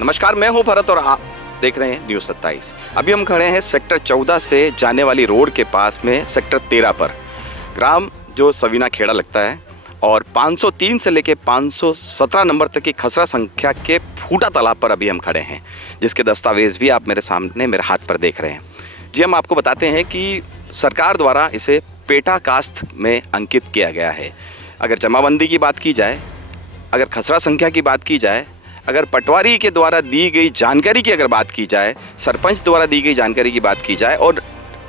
नमस्कार, मैं हूं भरत और आप देख रहे हैं न्यूज़ 27। अभी हम खड़े हैं सेक्टर 14 से जाने वाली रोड के पास में सेक्टर 13 पर। ग्राम जो सवीना खेड़ा लगता है और 503 से लेके 517 नंबर तक की खसरा संख्या के फूटा तालाब पर अभी हम खड़े हैं, जिसके दस्तावेज भी आप मेरे सामने मेरे हाथ पर देख रहे हैं। जी, हम आपको बताते हैं कि सरकार द्वारा इसे पेटा कास्त में अंकित किया गया है। अगर जमाबंदी की बात की जाए, अगर खसरा संख्या की बात की जाए, अगर पटवारी के द्वारा दी गई जानकारी की अगर बात की जाए, सरपंच द्वारा दी गई जानकारी की बात की जाए और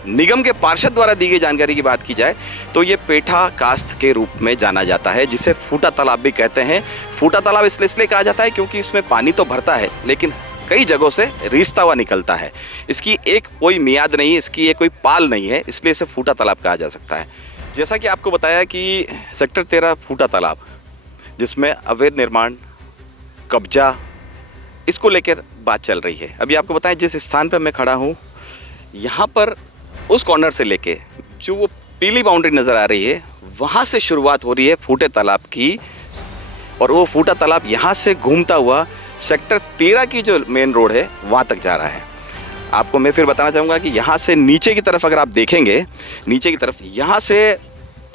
निगम के पार्षद द्वारा दी गई जानकारी की बात की जाए, तो ये पेटा कास्त के रूप में जाना जाता है, जिसे फूटा तालाब भी कहते हैं। फूटा तालाब इसलिए कहा जाता है क्योंकि इसमें पानी तो भरता है लेकिन कई जगहों से रिसता हुआ निकलता है। इसकी एक कोई मियाद नहीं, इसकी एक कोई पाल नहीं है, इसलिए इसे फूटा तालाब कहा जा सकता है। जैसा कि आपको बताया कि सेक्टर 13 फूटा तालाब, जिसमें अवैध निर्माण, कब्जा, इसको लेकर बात चल रही है। अभी आपको बताएं, जिस स्थान पर मैं खड़ा हूँ, यहाँ पर उस कॉर्नर से लेके जो वो पीली बाउंड्री नज़र आ रही है, वहाँ से शुरुआत हो रही है फूटे तालाब की, और वो फूटा तालाब यहाँ से घूमता हुआ सेक्टर 13 की जो मेन रोड है वहाँ तक जा रहा है। आपको मैं फिर बताना चाहूँगा कि यहाँ से नीचे की तरफ अगर आप देखेंगे, नीचे की तरफ यहाँ से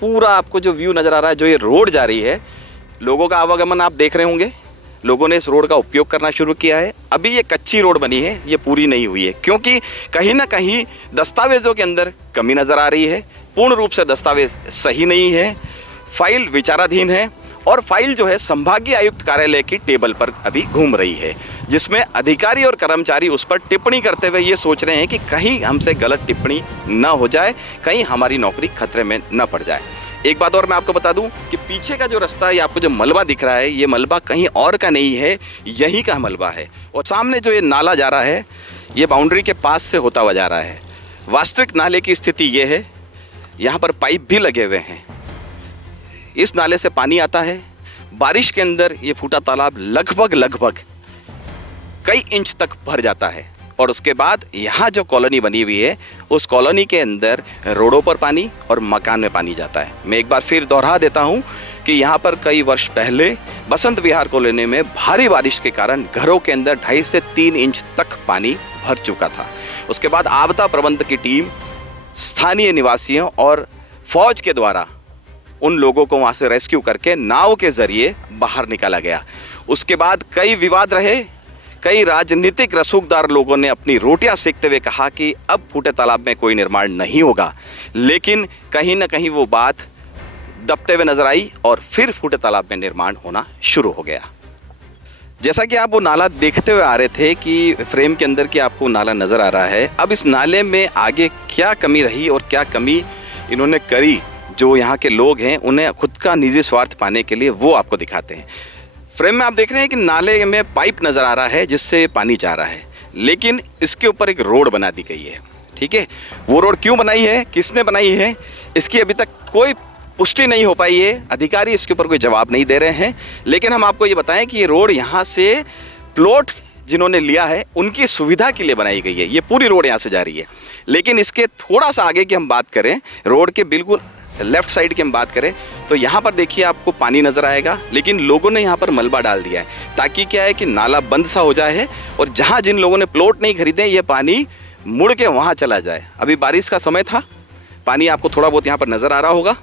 पूरा आपको जो व्यू नज़र आ रहा है, जो ये रोड जा रही है, लोगों का आवागमन आप देख रहे होंगे। लोगों ने इस रोड का उपयोग करना शुरू किया है। अभी ये कच्ची रोड बनी है, ये पूरी नहीं हुई है, क्योंकि कहीं ना कहीं दस्तावेज़ों के अंदर कमी नज़र आ रही है। पूर्ण रूप से दस्तावेज सही नहीं है, फाइल विचाराधीन है और फाइल जो है संभागीय आयुक्त कार्यालय की टेबल पर अभी घूम रही है, जिसमें अधिकारी और कर्मचारी उस पर टिप्पणी करते हुए ये सोच रहे हैं कि कहीं हमसे गलत टिप्पणी ना हो जाए, कहीं हमारी नौकरी खतरे में न पड़ जाए। एक बात और मैं आपको बता दूं कि पीछे का जो रास्ता है, आपको जो मलबा दिख रहा है, ये मलबा कहीं और का नहीं है, यहीं का मलबा है। और सामने जो ये नाला जा रहा है, ये बाउंड्री के पास से होता हुआ जा रहा है। वास्तविक नाले की स्थिति ये है, यहाँ पर पाइप भी लगे हुए हैं। इस नाले से पानी आता है। बारिश के अंदर ये फूटा तालाब लगभग कई इंच तक भर जाता है और उसके बाद यहाँ जो कॉलोनी बनी हुई है, उस कॉलोनी के अंदर रोडों पर पानी और मकान में पानी जाता है। मैं एक बार फिर दोहरा देता हूँ कि यहाँ पर कई वर्ष पहले बसंत विहार कॉलोनी में भारी बारिश के कारण घरों के अंदर 2.5 से 3 इंच तक पानी भर चुका था। उसके बाद आपदा प्रबंधन की टीम, स्थानीय निवासियों और फौज के द्वारा उन लोगों को वहाँ से रेस्क्यू करके नाव के ज़रिए बाहर निकाला गया। उसके बाद कई विवाद रहे, कई राजनीतिक रसूखदार लोगों ने अपनी रोटियां सेकते हुए कहा कि अब फूटे तालाब में कोई निर्माण नहीं होगा, लेकिन कहीं ना कहीं वो बात दबते हुए नजर आई और फिर फूटे तालाब में निर्माण होना शुरू हो गया। जैसा कि आप वो नाला देखते हुए आ रहे थे कि फ्रेम के अंदर की आपको नाला नज़र आ रहा है। अब इस नाले में आगे क्या कमी रही और क्या कमी इन्होंने करी, जो यहाँ के लोग हैं उन्हें खुद का निजी स्वार्थ पाने के लिए, वो आपको दिखाते हैं। फ्रेम में आप देख रहे हैं कि नाले में पाइप नज़र आ रहा है जिससे पानी जा रहा है, लेकिन इसके ऊपर एक रोड बना दी गई है। ठीक है, वो रोड क्यों बनाई है, किसने बनाई है, इसकी अभी तक कोई पुष्टि नहीं हो पाई है। अधिकारी इसके ऊपर कोई जवाब नहीं दे रहे हैं। लेकिन हम आपको ये बताएं कि ये रोड यहाँ से प्लॉट जिन्होंने लिया है उनकी सुविधा के लिए बनाई गई है। ये पूरी रोड यहाँ से जा रही है, लेकिन इसके थोड़ा सा आगे की हम बात करें, रोड के बिल्कुल लेफ्ट साइड की हम बात करें, तो यहाँ पर देखिए आपको पानी नज़र आएगा, लेकिन लोगों ने यहाँ पर मलबा डाल दिया है ताकि क्या है कि नाला बंद सा हो जाए और जहाँ जिन लोगों ने प्लॉट नहीं खरीदे, ये पानी मुड़ के वहाँ चला जाए। अभी बारिश का समय था, पानी आपको थोड़ा बहुत यहाँ पर नज़र आ रहा होगा,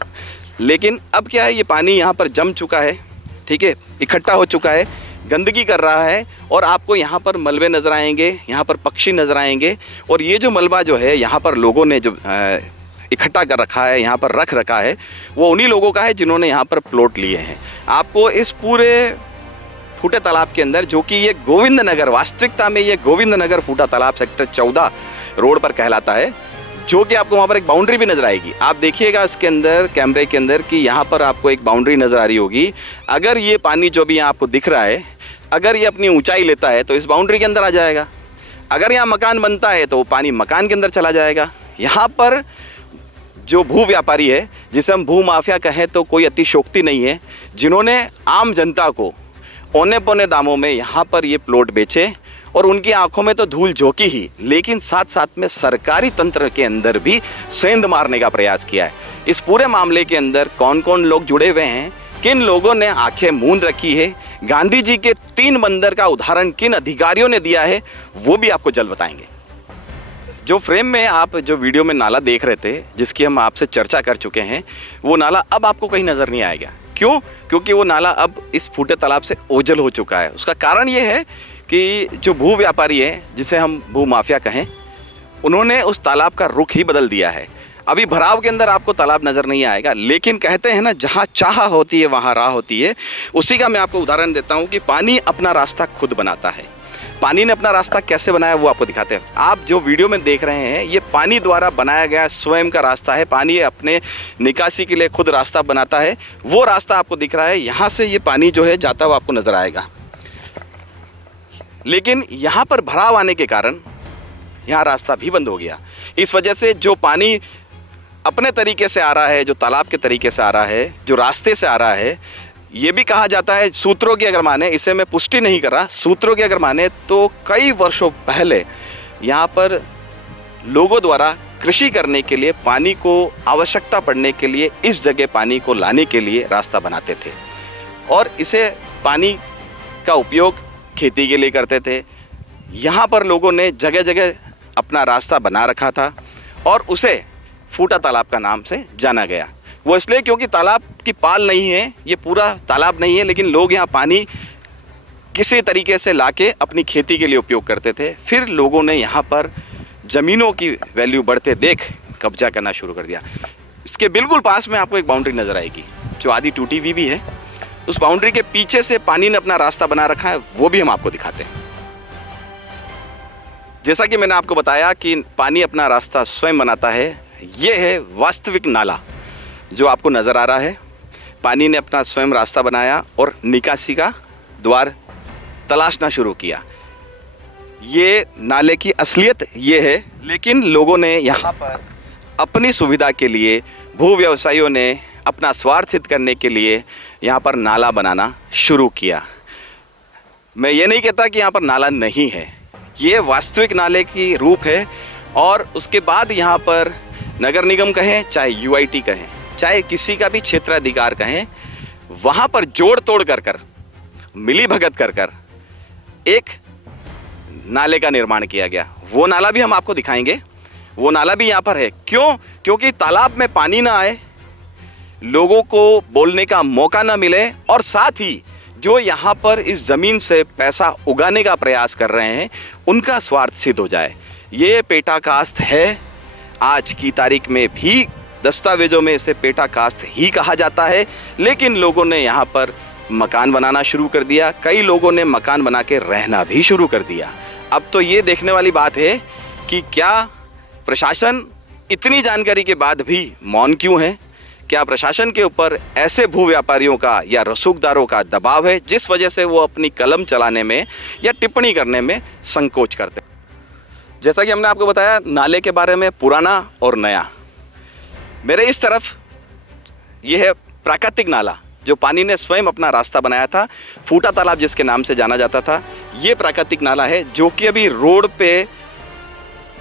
लेकिन अब क्या है, ये पानी यहाँ पर जम चुका है। ठीक है, इकट्ठा हो चुका है, गंदगी कर रहा है और आपको यहाँ पर मलबे नज़र आएंगे, यहाँ पर पक्षी नज़र आएंगे। और ये जो मलबा जो है यहाँ पर लोगों ने जो इकट्ठा कर रखा है, यहाँ पर रख रखा है, वो उन्हीं लोगों का है जिन्होंने यहाँ पर प्लॉट लिए हैं। आपको इस पूरे फूटे तालाब के अंदर, जो कि ये गोविंद नगर, वास्तविकता में ये गोविंद नगर फूटा तालाब सेक्टर 14 रोड पर कहलाता है, जो कि आपको वहाँ पर एक बाउंड्री भी नज़र आएगी। आप देखिएगा इसके अंदर कैमरे के अंदर कि यहाँ पर आपको एक बाउंड्री नज़र आ रही होगी। अगर ये पानी जो भी यहाँ आपको दिख रहा है, अगर ये अपनी ऊंचाई लेता है तो इस बाउंड्री के अंदर आ जाएगा। अगर यहाँ मकान बनता है तो वो पानी मकान के अंदर चला जाएगा। यहाँ पर जो भू व्यापारी है, जिसे हम भू माफिया कहें तो कोई अतिशोक्ति नहीं है, जिन्होंने आम जनता को औने पौने दामों में यहाँ पर ये प्लॉट बेचे और उनकी आंखों में तो धूल झोंकी ही, लेकिन साथ साथ में सरकारी तंत्र के अंदर भी सेंध मारने का प्रयास किया है। इस पूरे मामले के अंदर कौन कौन लोग जुड़े हुए हैं, किन लोगों ने आंखें मूंद रखी है, गांधी जी के 3 बंदर का उदाहरण किन अधिकारियों ने दिया है, वो भी आपको जल्द बताएंगे। जो फ्रेम में आप जो वीडियो में नाला देख रहे थे, जिसकी हम आपसे चर्चा कर चुके हैं, वो नाला अब आपको कहीं नज़र नहीं आएगा। क्यों? क्योंकि वो नाला अब इस फूटे तालाब से ओझल हो चुका है। उसका कारण ये है कि जो भू व्यापारी है, जिसे हम भू माफिया कहें, उन्होंने उस तालाब का रुख ही बदल दिया है। अभी भराव के अंदर आपको तालाब नज़र नहीं आएगा, लेकिन कहते हैं ना, जहाँ चाह होती है वहाँ राह होती है। उसी का मैं आपको उदाहरण देता हूँ कि पानी अपना रास्ता खुद बनाता है। पानी ने अपना रास्ता कैसे बनाया वो आपको दिखाते हैं। आप जो वीडियो में देख रहे हैं, ये पानी द्वारा बनाया गया स्वयं का रास्ता है। पानी अपने निकासी के लिए खुद रास्ता बनाता है। वो रास्ता आपको दिख रहा है, यहाँ से ये पानी जो है जाता हुआ आपको नज़र आएगा। लेकिन यहाँ पर भराव आने के कारण यहाँ रास्ता भी बंद हो गया। इस वजह से जो पानी अपने तरीके से आ रहा है, जो तालाब के तरीके से आ रहा है, जो रास्ते से आ रहा है, ये भी कहा जाता है, सूत्रों की अगर माने, इसे मैं पुष्टि नहीं कर रहा, सूत्रों की अगर माने तो कई वर्षों पहले यहाँ पर लोगों द्वारा कृषि करने के लिए, पानी को आवश्यकता पड़ने के लिए, इस जगह पानी को लाने के लिए रास्ता बनाते थे और इसे पानी का उपयोग खेती के लिए करते थे। यहाँ पर लोगों ने जगह जगह अपना रास्ता बना रखा था और उसे फूटा तालाब का नाम से जाना गया। वो इसलिए क्योंकि तालाब की पाल नहीं है, ये पूरा तालाब नहीं है, लेकिन लोग यहाँ पानी किसी तरीके से लाके अपनी खेती के लिए उपयोग करते थे। फिर लोगों ने यहाँ पर ज़मीनों की वैल्यू बढ़ते देख कब्जा करना शुरू कर दिया। इसके बिल्कुल पास में आपको एक बाउंड्री नज़र आएगी, जो आधी टूटी हुई भी है। उस बाउंड्री के पीछे से पानी ने अपना रास्ता बना रखा है, वो भी हम आपको दिखाते हैं। जैसा कि मैंने आपको बताया कि पानी अपना रास्ता स्वयं बनाता है, ये है वास्तविक नाला जो आपको नज़र आ रहा है। पानी ने अपना स्वयं रास्ता बनाया और निकासी का द्वार तलाशना शुरू किया। ये नाले की असलियत ये है, लेकिन लोगों ने यहाँ पर अपनी सुविधा के लिए, भू व्यवसायियों ने अपना स्वार्थ सिद्ध करने के लिए यहाँ पर नाला बनाना शुरू किया। मैं ये नहीं कहता कि यहाँ पर नाला नहीं है, ये वास्तविक नाले की रूप है। और उसके बाद यहाँ पर नगर निगम कहें, चाहे यूआईटी कहें, चाहे किसी का भी क्षेत्राधिकार कहें, वहाँ पर जोड़ तोड़ कर मिली भगत कर एक नाले का निर्माण किया गया। वो नाला भी हम आपको दिखाएंगे। वो नाला भी यहाँ पर है। क्यों? क्योंकि तालाब में पानी ना आए, लोगों को बोलने का मौका ना मिले, और साथ ही जो यहाँ पर इस ज़मीन से पैसा उगाने का प्रयास कर रहे हैं, उनका स्वार्थ सिद्ध हो जाए। ये पेटा कास्ट है। आज की तारीख में भी दस्तावेजों में इसे पेटा कास्ट ही कहा जाता है, लेकिन लोगों ने यहाँ पर मकान बनाना शुरू कर दिया। कई लोगों ने मकान बना के रहना भी शुरू कर दिया। अब तो ये देखने वाली बात है कि क्या प्रशासन इतनी जानकारी के बाद भी मौन क्यों है? क्या प्रशासन के ऊपर ऐसे भू व्यापारियों का या रसूखदारों का दबाव है, जिस वजह से वो अपनी कलम चलाने में या टिप्पणी करने में संकोच करते हैं? जैसा कि हमने आपको बताया नाले के बारे में, पुराना और नया। मेरे इस तरफ ये है प्राकृतिक नाला, जो पानी ने स्वयं अपना रास्ता बनाया था। फूटा तालाब जिसके नाम से जाना जाता था, ये प्राकृतिक नाला है, जो कि अभी रोड पे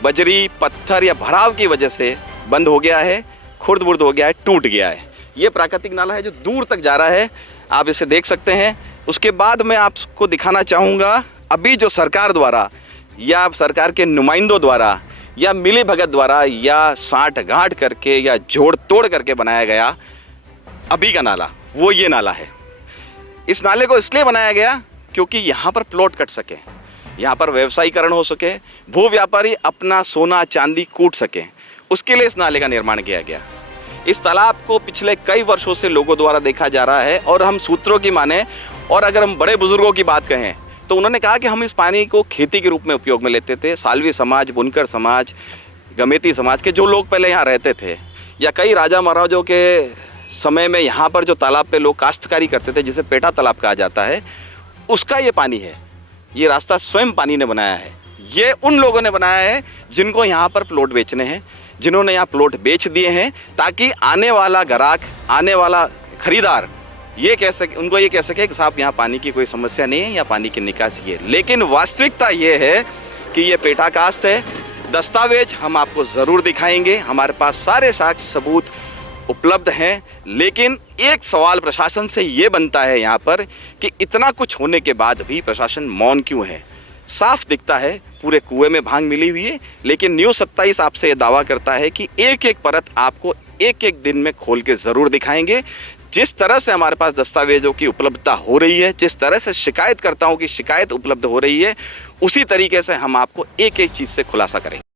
बजरी, पत्थर या भराव की वजह से बंद हो गया है, खुर्द बुर्द हो गया है, टूट गया है। ये प्राकृतिक नाला है जो दूर तक जा रहा है, आप इसे देख सकते हैं। उसके बाद मैं आपको दिखाना चाहूँगा अभी जो सरकार द्वारा या सरकार के नुमाइंदों द्वारा या मिली भगत द्वारा या साठ गांठ करके या जोड़ तोड़ करके बनाया गया अभी का नाला, वो ये नाला है। इस नाले को इसलिए बनाया गया क्योंकि यहाँ पर प्लॉट कट सके, यहाँ पर व्यवसायीकरण हो सके, भू व्यापारी अपना सोना चांदी कूट सके, उसके लिए इस नाले का निर्माण किया गया। इस तालाब को पिछले कई वर्षों से लोगों द्वारा देखा जा रहा है, और हम सूत्रों की माने और अगर हम बड़े बुजुर्गों की बात कहें तो उन्होंने कहा कि हम इस पानी को खेती के रूप में उपयोग में लेते थे। सालवी समाज, बुनकर समाज, गमेती समाज के जो लोग पहले यहाँ रहते थे, या कई राजा महाराजों के समय में यहाँ पर जो तालाब पे लोग काश्तकारी करते थे, जिसे पेटा तालाब कहा जाता है, उसका ये पानी है। ये रास्ता स्वयं पानी ने बनाया है। ये उन लोगों ने बनाया है जिनको यहाँ पर प्लॉट बेचने हैं, जिन्होंने यहाँ प्लॉट बेच दिए हैं, ताकि आने वाला ग्राहक, आने वाला खरीदार ये कह सके, उनको ये कह सके कि साहब यहाँ पानी की कोई समस्या नहीं है या पानी की निकासी है। लेकिन वास्तविकता ये है कि ये पेटा कास्ट है। दस्तावेज हम आपको ज़रूर दिखाएंगे, हमारे पास सारे साक्ष्य सबूत उपलब्ध हैं, लेकिन एक सवाल प्रशासन से ये बनता है यहाँ पर कि इतना कुछ होने के बाद भी प्रशासन मौन क्यों है। साफ दिखता है पूरे कुएं में भांग मिली हुई है, लेकिन न्यूज़ 27 आपसे ये दावा करता है कि एक एक परत आपको एक एक दिन में खोल के ज़रूर दिखाएंगे। जिस तरह से हमारे पास दस्तावेज़ों की उपलब्धता हो रही है, जिस तरह से शिकायतकर्ताओं की शिकायत उपलब्ध हो रही है, उसी तरीके से हम आपको एक एक चीज़ से खुलासा करेंगे।